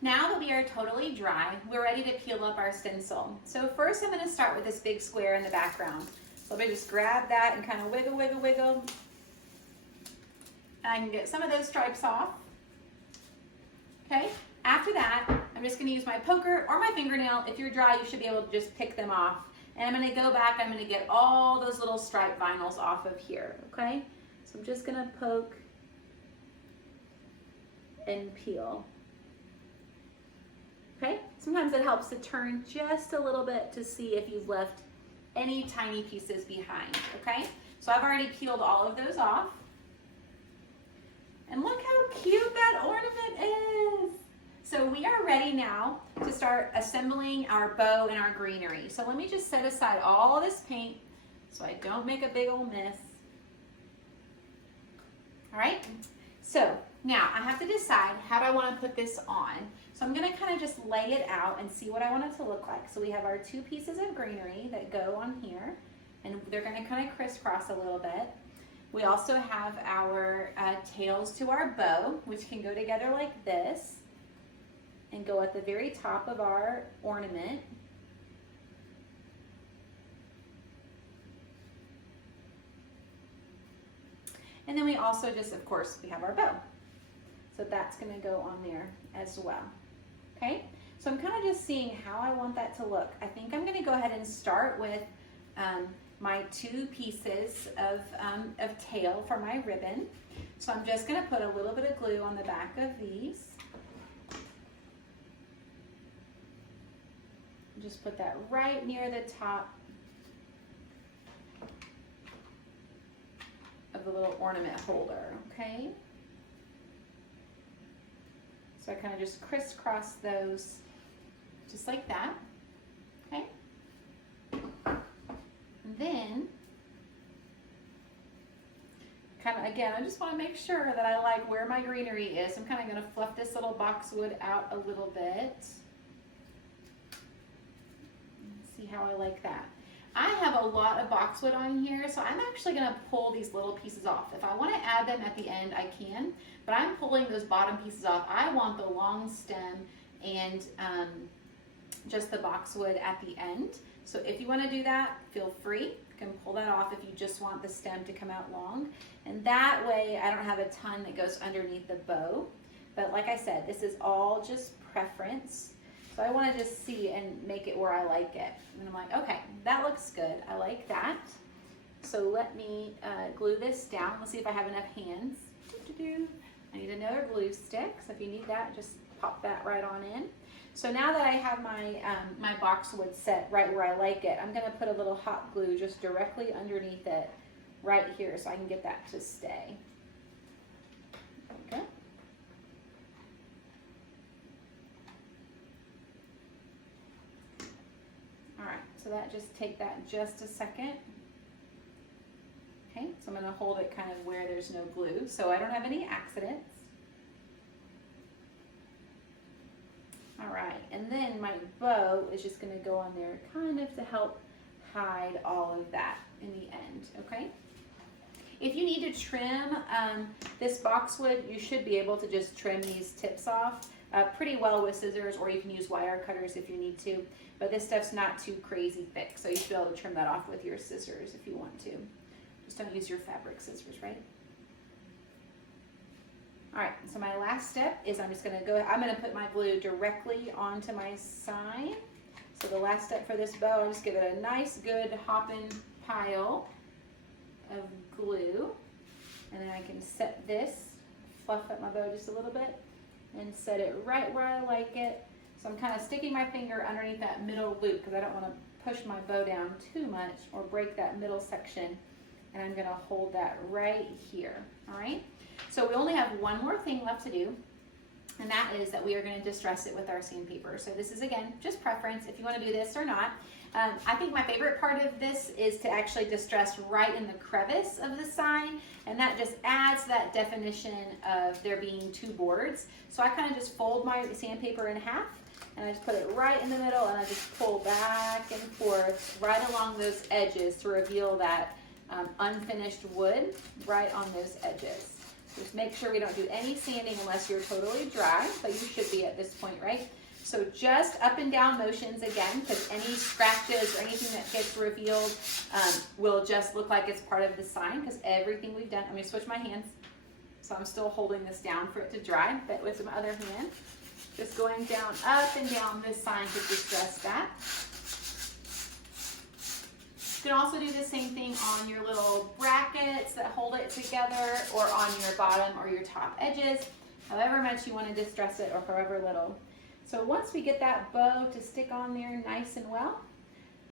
Now that we are totally dry, we're ready to peel up our stencil. So first I'm going to start with this big square in the background. So let me just grab that and kind of wiggle, wiggle, wiggle. And I can get some of those stripes off. Okay, after that, I'm just going to use my poker or my fingernail. If you're dry, you should be able to just pick them off. And I'm going to go back, I'm going to get all those little stripe vinyls off of here, okay? So I'm just going to poke and peel. Okay, sometimes it helps to turn just a little bit to see if you've left any tiny pieces behind, okay? So I've already peeled all of those off. And look how cute that ornament is. So we are ready now to start assembling our bow and our greenery. So let me just set aside all this paint so I don't make a big old mess. All right, so now I have to decide how do I want to put this on. So I'm going to kind of just lay it out and see what I want it to look like. So we have our two pieces of greenery that go on here, and they're going to kind of crisscross a little bit. We also have our tails to our bow, which can go together like this and go at the very top of our ornament. And then we also just, of course, we have our bow. So that's going to go on there as well. Okay, so I'm kind of just seeing how I want that to look. I think I'm going to go ahead and start with my two pieces of tail for my ribbon. So I'm just going to put a little bit of glue on the back of these. Just put that right near the top of the little ornament holder, okay? So I kind of just crisscross those just like that, okay? And then, kind of, again, I just want to make sure that I like where my greenery is. I'm kind of going to fluff this little boxwood out a little bit. See how I like that. I have a lot of boxwood on here, so I'm actually going to pull these little pieces off. If I want to add them at the end, I can, but I'm pulling those bottom pieces off. I want the long stem and just the boxwood at the end. So if you want to do that, feel free. You can pull that off if you just want the stem to come out long. And that way I don't have a ton that goes underneath the bow. But like I said, this is all just preference. So I want to just see and make it where I like it. And I'm like, okay, that looks good. I like that. So let me glue this down. Let's see if I have enough hands. I need another glue stick. So if you need that, just pop that right on in. So now that I have my, my boxwood set right where I like it, I'm going to put a little hot glue just directly underneath it right here so I can get that to stay. Okay. Alright, so that just take that just a second. Okay, so I'm going to hold it kind of where there's no glue so I don't have any accidents. Alright, and then my bow is just going to go on there kind of to help hide all of that in the end, okay? If you need to trim this boxwood, you should be able to just trim these tips off pretty well with scissors, or you can use wire cutters if you need to. But this stuff's not too crazy thick, so you should be able to trim that off with your scissors if you want to. Just don't use your fabric scissors, right? All right, so my last step is I'm gonna put my glue directly onto my sign. So the last step for this bow, I'll just give it a nice good hopping pile of glue. And then I can set this, fluff up my bow just a little bit, and set it right where I like it. So I'm kind of sticking my finger underneath that middle loop because I don't want to push my bow down too much or break that middle section. And I'm going to hold that right here, all right? So we only have one more thing left to do, and that is that we are going to distress it with our sandpaper. So this is, again, just preference if you want to do this or not. I think my favorite part of this is to actually distress right in the crevice of the sign, and that just adds that definition of there being two boards. So I kind of just fold my sandpaper in half, and I just put it right in the middle, and I just pull back and forth right along those edges to reveal that unfinished wood right on those edges. Just make sure we don't do any sanding unless you're totally dry, but you should be at this point, right? So just up and down motions again, because any scratches or anything that gets revealed will just look like it's part of the sign, because everything we've done, I'm going to switch my hands. So I'm still holding this down for it to dry, but with my other hand, just going down, up and down this sign to distress that. You can also do the same thing on your little brackets that hold it together, or on your bottom or your top edges, however much you want to distress it, or however little. So once we get that bow to stick on there nice and well,